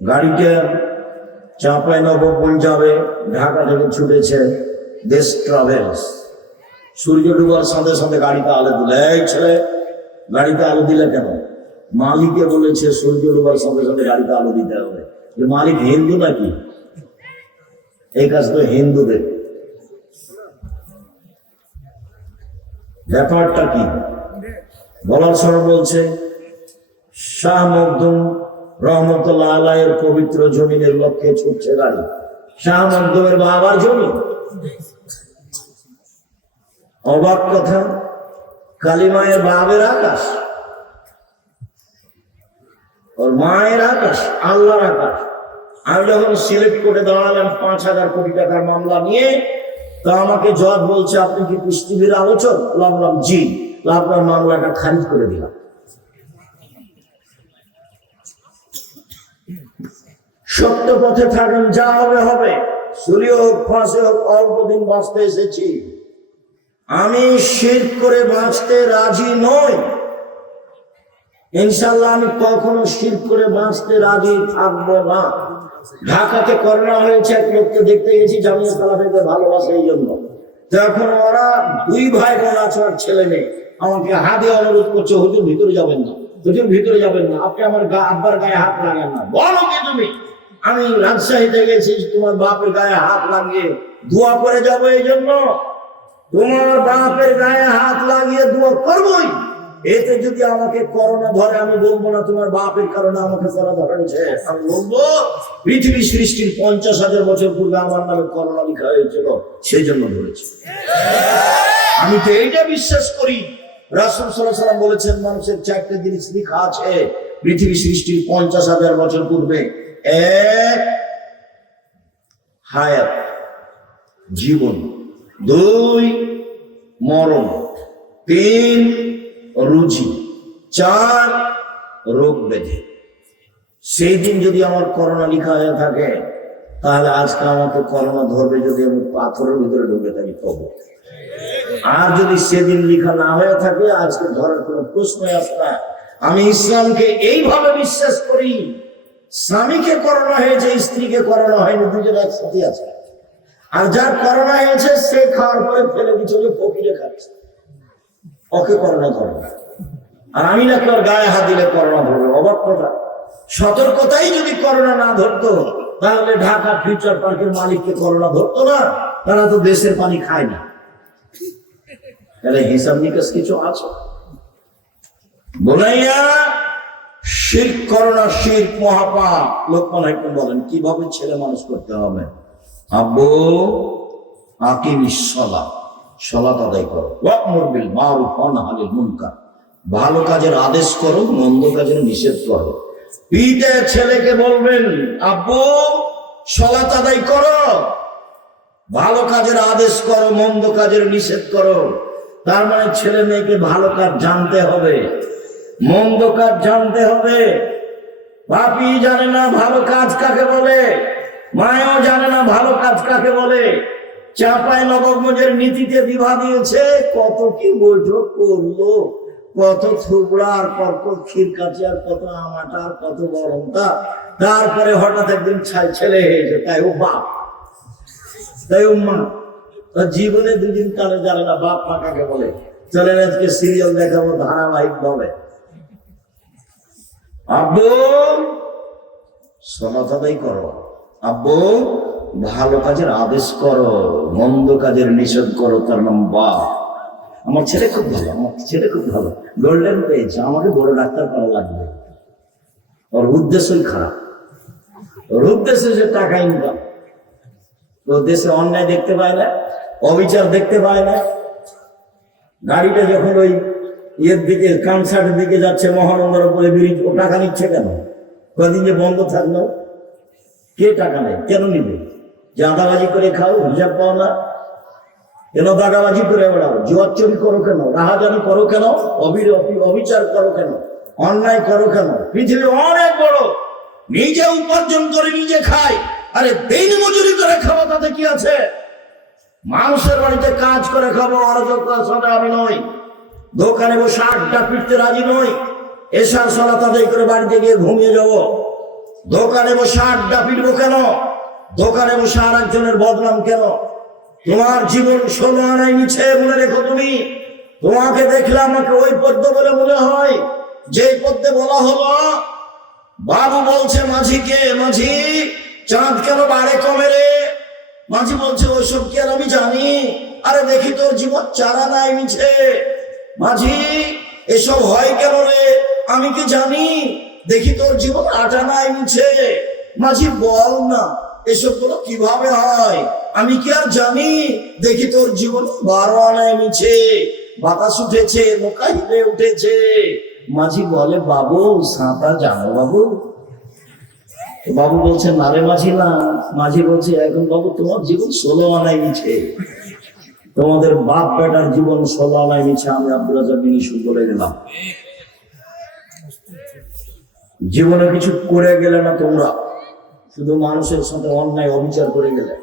গাড়িটা চাঁপাইনবাবগঞ্জ যাবে, ঢাকা থেকে ছুটেছে দেশ ট্রাভেলস। সূর্য ডুবার সাথে সাথে গাড়িতে আলো দিলে, এই ছেলে গাড়িতে আলো দিলে কেন? মালিকে বলেছে সূর্য ডুবার সাথে সাথে গাড়িতে আলো দিতে হবে। মালিক হিন্দু নাকি? এই কাজ তো হিন্দুদের। ব্যাপারটা কি বলার সময় বলছে, শাহ মখদুম রহমতুল্লাহ আলাইহির পবিত্র জমিনের লক্ষ্যে ছুটছে গাড়ি। শাহ মখদুমের বাবার জমি। অবাক কথা, কালিমায়ের বাবের আকাশ, ওর মায়ের আকাশ, আল্লাহর আকাশ। আমি যখন সিলেক্ট করে দাঁড়ালাম 5,000 কোটি টাকার মামলা নিয়ে, তা আমাকে জজ বলছে, আপনি কি পিস টিভির আলোচক? বললাম জি। আপনার মামলাটা খারিজ করে দিলাম। সত্য পথে থাকেন, যা হবে হবে। চুরি হোক, ফাঁসি হোক, অল্প দিন বাঁচতে এসেছি। আমি শিরক করে বাঁচতে রাজি নই। ইনশাল্লাহ আমি কখনো শিরক করে বাঁচতে রাজি থাকবো না। ঢাকাতে করোনা হয়েছে, এক লোককে দেখতে গেছি, জামিয়া সালাফিকে ভালোবাসে এই জন্য। তখন ওরা 2 ভাই বোন আছে, আর ছেলে মেয়ে আমাকে হাতে অনুরোধ করছে, হুজুর ভিতরে যাবেন না, হুজুর ভিতরে যাবেন না, আপনি আমার আব্বার গায়ে হাত লাগান না। বলো কি তুমি? আমি রাজশাহীতে গেছি, তোমার বাপের গায়ে হাত লাগিয়ে দোয়া করে যাবো। এই জন্য তোমার বাপের গায়ে হাত লাগিয়ে দোয়া করবোই। এতে যদি আমাকে করোনা ধরে, আমি বলবো না তোমার বাপের কারণে আমাকে করোনা ধরেছে। আমি বলবো পৃথিবী সৃষ্টির 50,000 বছর পূর্বে আমার নামে করোনা লেখা হয়েছিল, সেই জন্য ধরেছে। আমি তো এইটা বিশ্বাস করি, রাসূল সাল্লাল্লাহু আলাইহি ওয়াসাল্লাম বলেছেন, মানুষের 4টে জিনিস লেখা আছে পৃথিবী সৃষ্টির 50,000 বছর পূর্বে। 1 হায়াত, জীবন। 2 মরণ। 3 রুজি। 4 রোগ ব্যাধি। সেই দিন যদি আমার করোনা লেখা হয়ে থাকে, তাহলে আজকে আমাকে করোনা ধরবে যদি আমি পাথরের ভিতরে ঢুকে থাকি তবু। আর যদি সেদিন লেখা না হয়ে থাকে, আজকে ধরার কোনো প্রশ্নই আসে না। আমি ইসলামকে এইভাবে বিশ্বাস করি, স্বামীকে করোনা হয়েছে, স্ত্রীকে করোনা হয়নি, দুজন একসাথে আছে। আর যার করোনা হয়েছে সে খাওয়ার পরে ফেলে দিচ্ছে, যে ফকিরে খাচ্ছে, ওকে করোনা ধরবে। আর আমি নাকি ওর গায়ে হাত দিলে করোনা ধরবে। অবাক কথা। সতর্কতাই যদি করোনা না ধরতো, তাহলে ঢাকা ফিউচার পার্কের মালিককে করোনা ধরতো না। তারা তো দেশের পানি খায় না। তাহলে হিসাব নিকাশ কিছু আছে। বোনাইয়া, শিরক করোনা, শিরক মহাপাপ। লোকমান হাকিম বলেন কিভাবে ছেলে মানুষ করতে হবে। আব্বু আকিমিস সালাত, সালাত আদায় করো। ওয়া'মুর বিল মারুফ ওয়া নাহি আনিল মুনকার, ভালো কাজের আদেশ করো, মন্দ কাজের নিষেধ করো। পিতা ছেলেকে বলবেন, আব্বু সালাত আদায় করো, ভালো কাজের আদেশ করো, মন্দ কাজের নিষেধ করো। তার মানে ছেলে মেয়েকে ভালো কাজ জানতে হবে, মন্দ কাজ জানতে হবে। বাপি জানে না ভালো কাজ কাকে বলে, মায়ও জানে না ভালো কাজ কাকে বলে। চাঁপাইনবাবগঞ্জের নীতিতে বিবাহ দিয়েছে, কত কি বৈঠক করলো, কত থুবড়া আর কত ক্ষীর কাছে, আর কত আমাটা, আর কত গরমটা। তারপরে হঠাৎ একদিন ছেলে হয়েছে, তাই ও বাপ, তাই ও মা। জীবনে 2 দিন কালে জানে না বাপ মা কাকে বলে। চলেন আজকে সিরিয়াল দেখাবো ধারাবাহিক ভাবে। আব্বু সালাত আদায় করো, আব্বু ভালো কাজের আদেশ করো, মন্দ কাজের নিষেধ করো। তার নাম বাপ। আমার ছেলে খুব ভালো, আমার ছেলে খুব ভালো, গোল্ডেন পেয়েছে, আমাকে বড় ডাক্তার করা লাগবে। ওর উদ্দেশ্যই খারাপ। ওর উদ্দেশ্য যে টাকা ইনকাম। তো দেশে অন্যায় দেখতে পায় না, অবিচার দেখতে পায় না। গাড়িটা যখন ওই ইয়ের দিকে, কানসার্টের দিকে যাচ্ছে, মহানন্দার উপরে ব্রিজ, ও টাকা নিচ্ছে কেন? কদিন যে বন্ধ থাকলো, কে টাকা নেয়? কেন নিবে? যে আদাবাজি করে খাও, হিসাব পাও না কেন? দাগাবাজি করে বেড়াও, জুয়ার চুরি করো কেন? রাহাজানি করো কেন? অবিচার করো কেন? অন্যায় করো কেন? পৃথিবী অনেক বড়, নিজে উপার্জন করে নিজে খায়। আরে দিন মজুরি করে খাবো, তাতে কি আছে? মানুষের বাড়িতে কাজ করে খাবো, অরাজকতার সাথে আমি নই। দোকানে বসে আড্ডা পিটতে রাজি নই। এশার সালাত আদায় করে বাড়িতে গিয়ে ঘুমিয়ে যাবো। দোকানে বসে আড্ডা পিটবো কেন? দোকানে বসে আর একজনের বদনাম কেন? তোমার জীবন 16 আনায় মিছে মনে রেখো। তুমি, তোমাকে দেখলে আমাকে ওই পদ্য বলে মনে হয় যে পদ্যে বলা হলো, বাবু বলছে মাঝিকে, মাঝি চাঁদ কেন বাড়ে কমে রে? মাঝি বলছে ওইসব কি আর আমি জানি? আরে দেখি তোর জীবন 4 আনায় মিছে। মাঝি এসব হয় কেন রে? আমি কি জানি? দেখি তোর জীবন 8 আনায় মিছে। মাঝি বল না এসব গুলো কিভাবে হয়? আমি কি আর জানি? দেখি তোর জীবন 12 আনায় মিছে। বাতাস উঠেছে, নৌকা হিলে উঠেছে। মাঝি বলে বাবু সাঁতার জানো বাবু? বাবু বলছে না রে মাঝি না। মাঝি বলছে এখন বাবু তোমার জীবন 16 আনায় মিছে। তোমাদের বাপ বেটার জীবন 16 আনায় মিছে। আমি আব্দুল রাজ্জাক বিন ইউসুফ বলে গেলাম। জীবনে কিছু করে গেলে না তোমরা, শুধু মানুষের সাথে অন্যায় অবিচার করে গেলে।